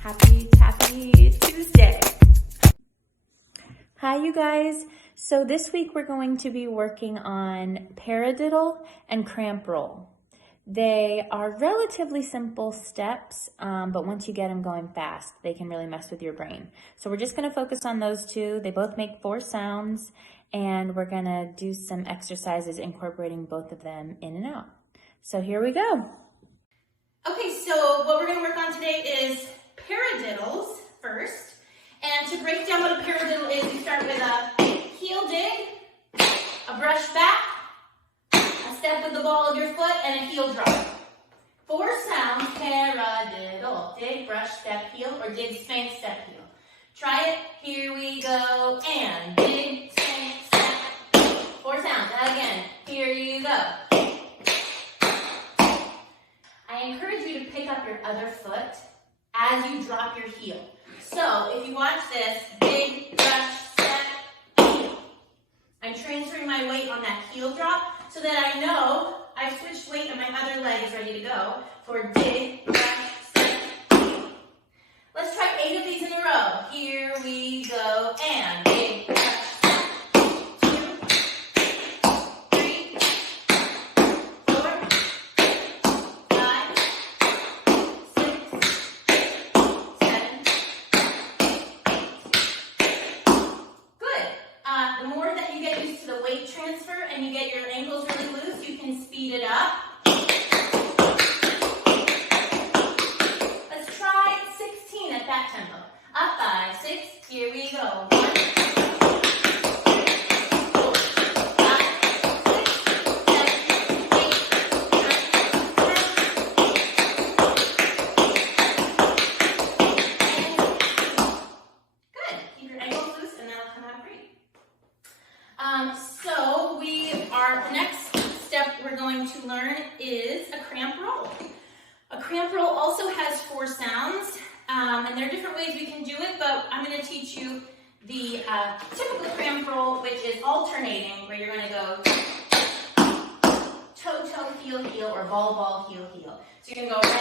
Happy Tuesday. Hi, you guys. So this week we're going to be working on Paradiddle and Cramp roll. They are relatively simple steps, but once you get them going fast, they can really mess with your brain. So we're just going to focus on those two. They both make 4 sounds, and we're going to do some exercises incorporating both of them in and out. So here we go. Okay, so what we're going to work on today is paradiddles first. And to break down what a paradiddle is, you start with a heel dig, a brush back, a step with the ball of your foot, and a heel drop. 4 sounds, paradiddle. Dig, brush, step, heel, or dig, spank, step, heel. Try it. Here we go. And dig, spank, step. 4 sounds. Again. Here you go. I encourage you to pick up your other foot as you drop your heel. So if you watch this, dig, brush, step, heel. I'm transferring my weight on that heel drop so that I know I've switched weight and my other leg is ready to go for dig, brush, step, heel. Let's try 8 of these in a row. Here we go. And dig, brush, step, 2, 3, 4, 5, 6, 7, 8. Good. The more that you get used to the weight transfer and you get your ankles really loose, you can speed it up. Let's try 16 at that tempo. Up, 5, 6. Here we go. 1, 4, 5, 6, 7, 8, 9, 10. Good. Keep your ankles loose and that'll come out great. The next step we're going to learn is a cramp roll. A cramp roll also has 4 sounds, and there are different ways we can do it, but I'm going to teach you the typical cramp roll, which is alternating, where you're going to go toe, toe, heel, heel, or ball, ball, heel, heel. So you're going to go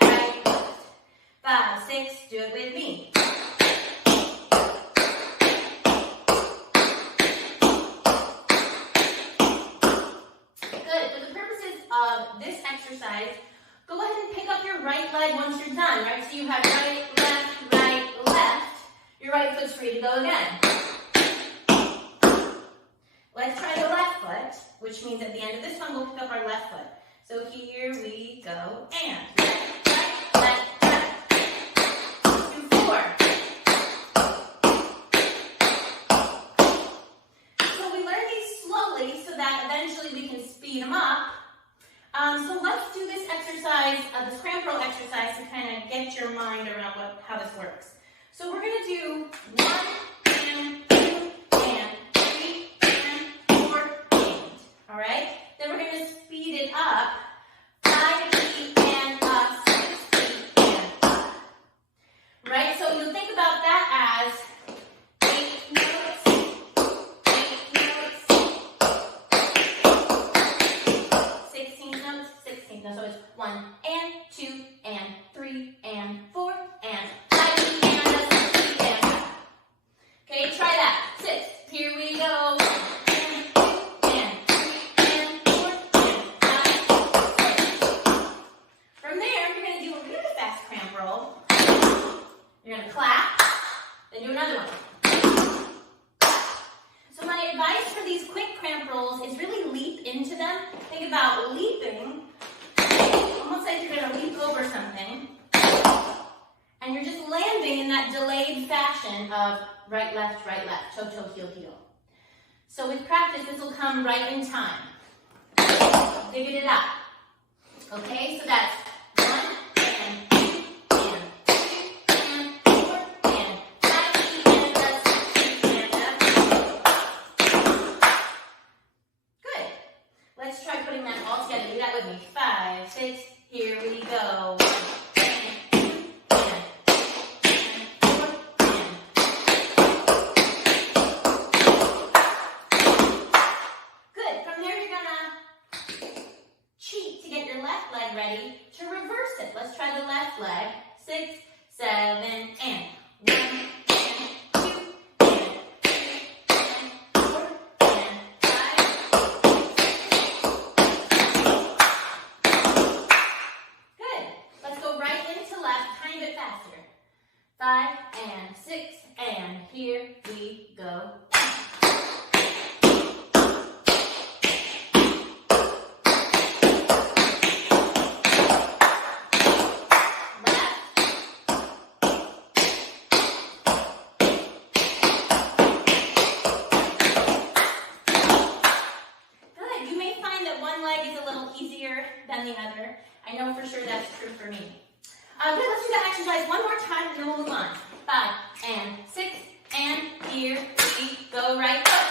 right, left. 5, 6, do it with me. Of this exercise, go ahead and pick up your right leg once you're done, right? So you have right, left. Your right foot's free to go again. Let's try the left foot, which means at the end of this one, we'll pick up our left foot. So here we go, and left. 2, 4. So we learn these slowly so that eventually we can speed them up. So let's do this exercise, this cramp roll exercise, to kind of get your mind around how this works. So we're going to do 1 and 2 and 3 and 4 and. All right? Then we're going to speed it up. 5 feet and up, 6 feet and up. Right? So you'll think about that as 8 notes, 16 notes, 16 notes. So it's 1 and 2 and 3 and 4 and 5 feet and up, 6 feet and up. Okay, try that. 6. Here we go. 1 and 2 and 3 and 4 and 5, 6. From there, you're going to do a really fast cramp roll. You're going to clap, then do another one. So my advice for these quick cramp rolls is really leap into them. Think about leaping, almost like you're going to leap over something. And you're just landing in that delayed fashion of right, left, toe, toe, heel, heel. So with practice, this will come right in time. Figure it out. Okay, so that's 1 and 2 and 3 and 4 and 5 feet and up, 6 feet and up. Good. Let's try putting that all together. Do that with me. 5, 6, here we go. 1 and 2 and 4 and. Good. From there, you're gonna cheat to get your left leg ready to reverse it. Let's try the left leg. 6, 7, and 1, and 2, and 3, and 4, and 5. Good. Let's go right into left, tiny bit faster. 5, and 6, and here we go. Than the other. I know for sure that's true for me. Good, let's do that exercise one more time and then we'll move on. 5, and 6, and here we go, right foot.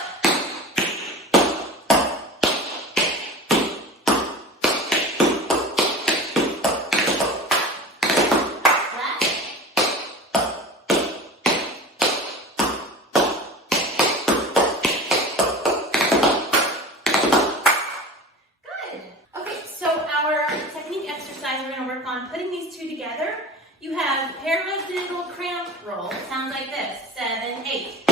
Putting these two together, you have paradiddle cramp roll. Sounds like this. 7, 8.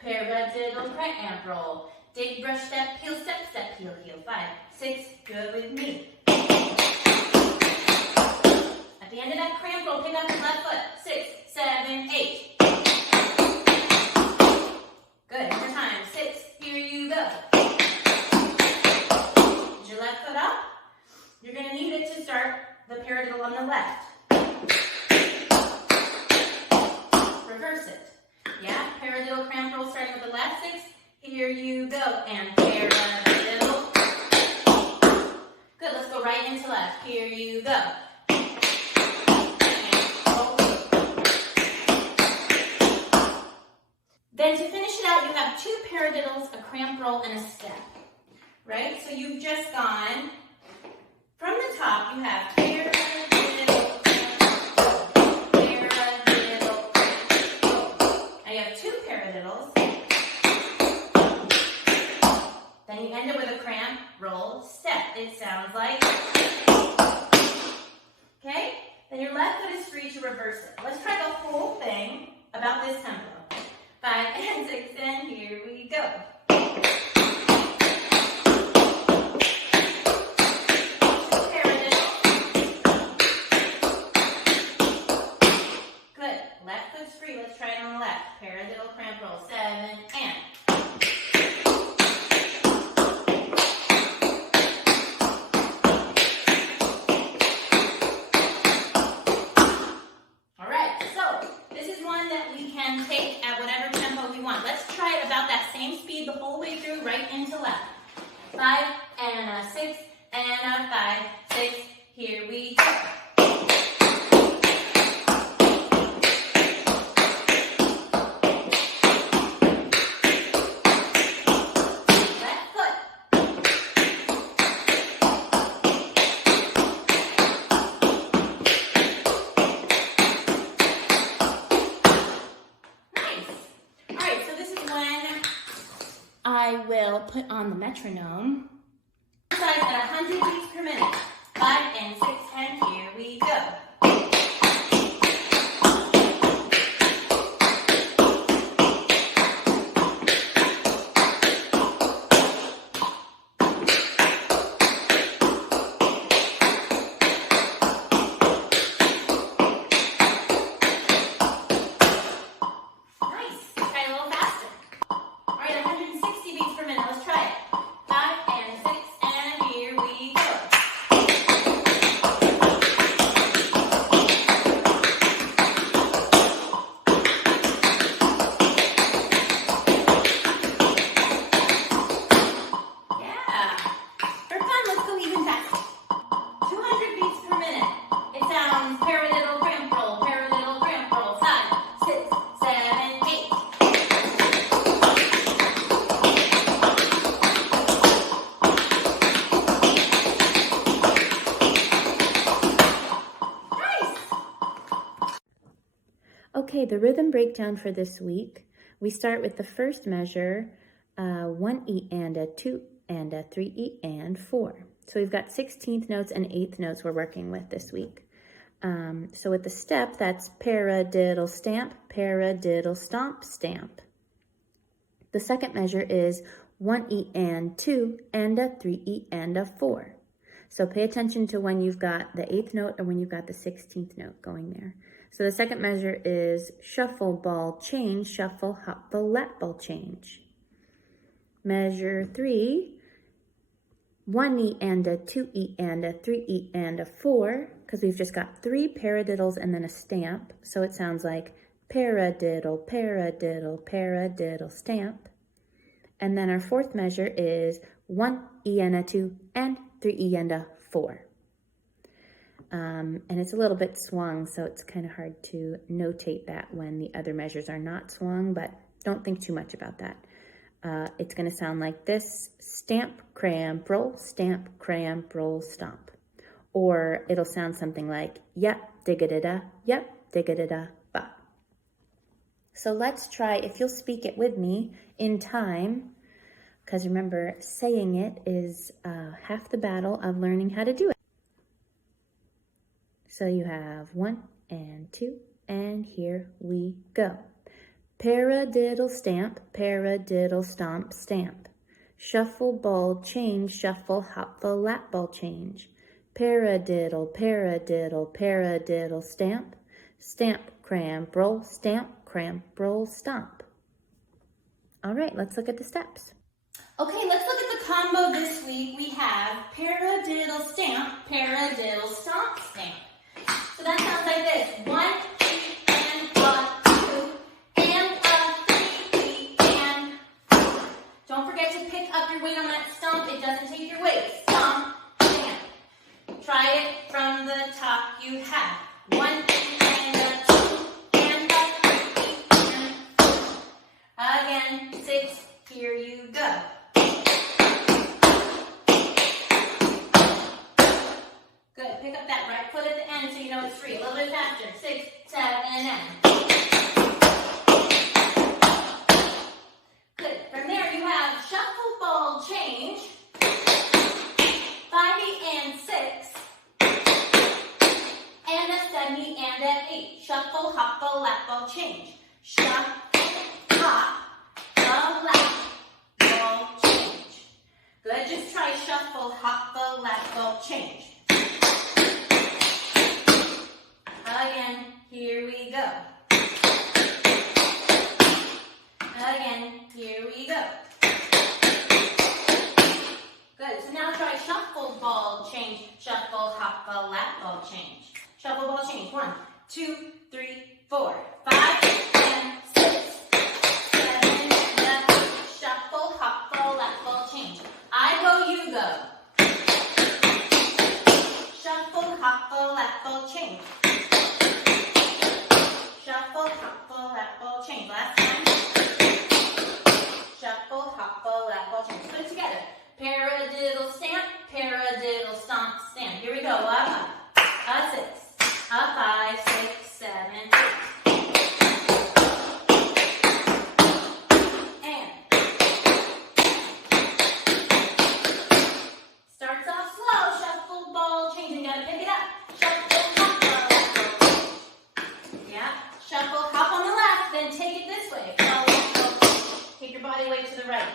Paradiddle cramp roll. Dig, brush, step, heel, step, heel, heel. 5, 6. Do it with me. At the end of that cramp roll, pick up your left foot. 6, 7, 8. Good. One more time. 6. Here you go. Is your left foot up? You're going to need it to start the paradiddle on the left. Reverse it. Yeah, paradiddle cramp roll starting with the left. 6. Here you go. And paradiddle. Good, let's go right into left. Here you go. Then to finish it out, you have 2 paradiddles, a cramp roll, and a step. Right? So you've just gone... From the top, you have paradiddle, paradiddle. Now you have 2 paradiddles. Then you end it with a cramp, roll, step. It sounds like. Okay? Then your left foot is free to reverse it. Let's try the whole thing about this tempo. 5, and 6, and here we go. Let's try it on the left. Paradiddle cramp roll. 7, and. All right, so this is one that we can take at whatever tempo we want. Let's try it about that same speed the whole way through, right into left. 5, and a 6, and a 5, 6. Here we go. I will put on the metronome. Exercise at 100 beats per minute. 5, and 6, and here we go. Okay, the rhythm breakdown for this week. We start with the first measure, 1 E and a 2 and a 3 E and 4. So we've got 16th notes and 8th notes we're working with this week. So with the step, that's paradiddle stamp, paradiddle stomp, stamp. The second measure is 1 E and 2 and a 3 E and a 4. So pay attention to when you've got the 8th note or when you've got the 16th note going there. So the second measure is shuffle, ball, change, shuffle, hop, the lap, ball, change. Measure 3, 1 E and a 2 E and a 3 E and a 4, because we've just got 3 paradiddles and then a stamp. So it sounds like paradiddle, paradiddle, paradiddle, stamp. And then our fourth measure is 1 E and a 2 and 3 E and a 4. And it's a little bit swung, so it's kind of hard to notate that when the other measures are not swung, but don't think too much about that. It's going to sound like this: stamp, cramp, roll, stamp, cramp, roll, stomp. Or it'll sound something like yep, digga-da-da, yep, digga-da-da, ba. So let's try, if you'll speak it with me in time, because remember, saying it is half the battle of learning how to do it. So you have 1 and 2, and here we go. Paradiddle stamp, paradiddle stomp, stamp. Shuffle, ball, change, shuffle, hop, the lap, ball, change. Paradiddle, paradiddle, paradiddle, stamp. Stamp, cramp, roll, stamp, cramp, roll, stomp. All right, let's look at the steps. Okay, let's look at the combo this week. We have paradiddle stamp, paradiddle stomp, stamp. So that sounds like this: 1 E and a 2 and a 3 E and 4. Don't forget to pick up your weight on that stomp. It doesn't take your weight. Stomp, stamp. Try it from the top. You have 1 E and a 2 and a 3 E and 4. Again, 6. Here you go. Good. Pick up that right foot at the end so you know it's free. A little bit faster. 6, 7, and good. From there you have shuffle, ball, change. 5E and 6. And a 7E and an 8. Shuffle, hop, ball, lap, ball, change. Shuffle, hop, the lap, ball, change. Good. Just try shuffle, hop, the lap, ball, change. Again, here we go. Again, here we go. Good. So now try shuffle, ball, change, shuffle, hop, ball, lap, ball, change. Shuffle, ball, change. 1, 2, 3, 4, 5, and 6, 7, and 8. Shuffle, hop, ball, lap, ball, change. I go, you go. Shuffle, hop, ball, lap, ball, change. Shuffle, hop, ball, lap, ball, change. Last time. Shuffle, hop, ball, lap, ball, change. Put it together. Paradiddle stamp, paradiddle stomp, stamp. Here we go. Up, a 6, a 5, 6, 7, 8. And starts off slow. Shuffle, ball, change. You gotta pick it up. Shuffle, hop, ball, lap, ball. Yeah. Shuffle, hop on the left, then take it this way. Take your body weight to the right.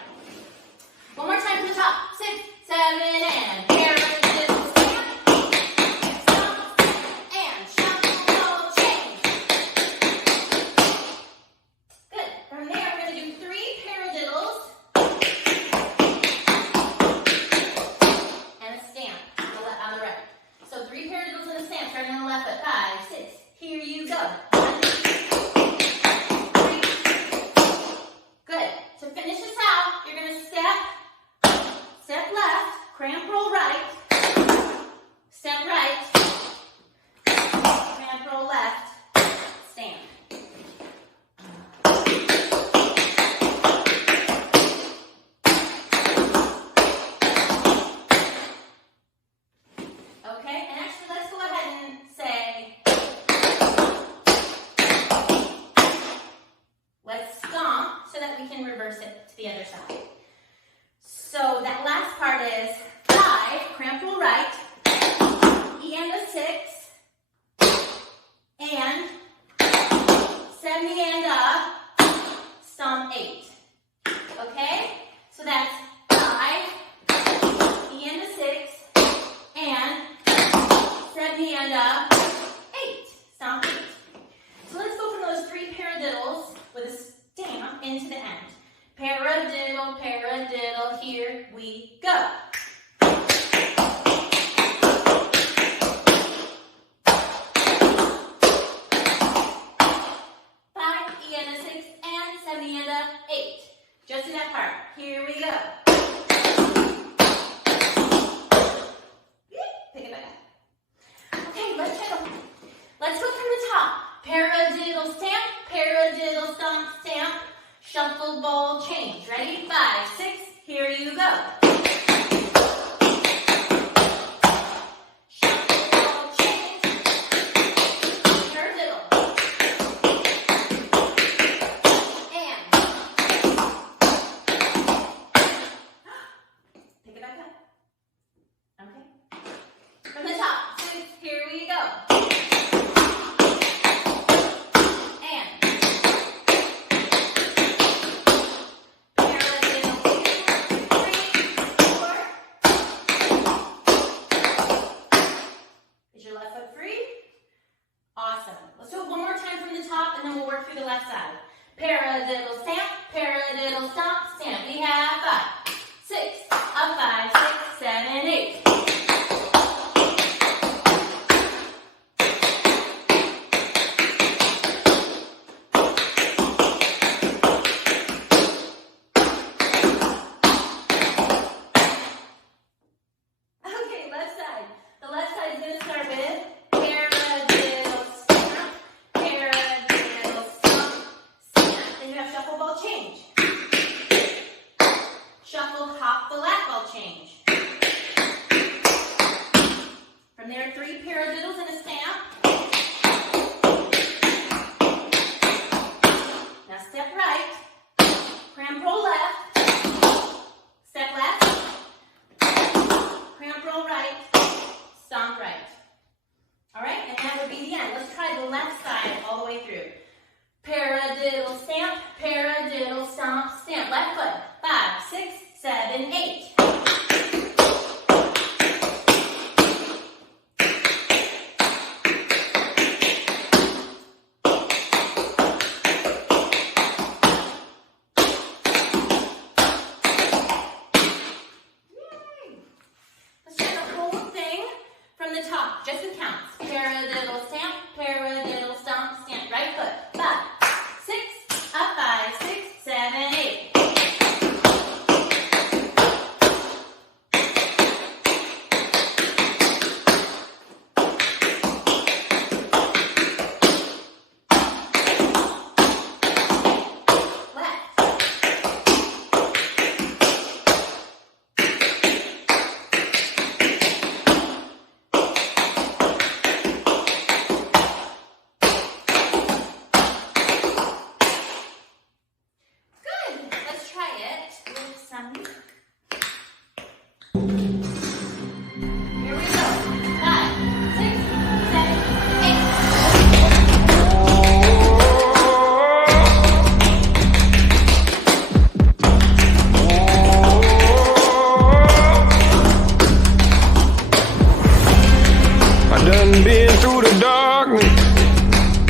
One more time to the top. 6, 7, and paradiddle stamp, stomp, and shuffle, ball, change. Good. From there, we're going to do 3 paradiddles and a stamp on the right. So 3 paradiddles and a stamp starting on the left foot. 5, 6. Here you go. 1, 2, 3. Good. To finish this out, you're going to step left, cramp, roll right, step right, cramp, roll left, stamp. Okay, and actually let's go ahead and say, let's stomp so that we can reverse it to the other side. So that last part is 5, cramp, roll right, E and a 6, the end of, stomp 8. Okay? So that's 5, the end of 6, and 7 the end of 8. Stomp 8. So let's go from those 3 paradiddles with a stamp into the end. Paradiddle, paradiddle, here we go. 5, the end of 6, and 7 the end of 8. Just in that part. Here we go. Pick it back up. Okay, let's go from the top. Paradiddle stamp, paradiddle stomp stamp, shuffle ball change. Ready? 5, 6, here you go. Shuffle ball change. Paradiddle. And pick it back up. Okay. From the top, 6, here we go. Awesome. Let's do it one more time from the top, and then we'll work through the left side. Paradiddle stamp, paradiddle stomp, stamp. We have 5, 6, up 5, 6, 7, 8. Okay, left side. The left side is going to start with shuffle ball change. Shuffle, hop, the lap ball change. From there, 3 paradiddles and a stamp. Now step right. Cramp roll left. Step left. Cramp roll right. Stomp right. All right, and that would be the end. Let's try the left side all the way through. Paradiddle stamp, paradiddle stomp, stamp. Left foot. 5, 6, 7, 8. Yay! Let's try the whole thing from the top, just in counts. Paradiddle stamp, paradiddle stomp, stamp. Right foot. 5, 6, up 5, 6, 7, 8.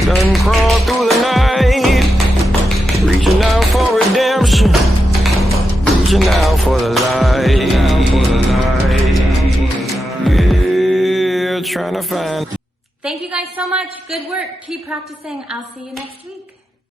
Done crawl through the night, reaching out for redemption, reaching out for the light. Yeah, trying to find. Thank you guys so much. Good work. Keep practicing. I'll see you next week.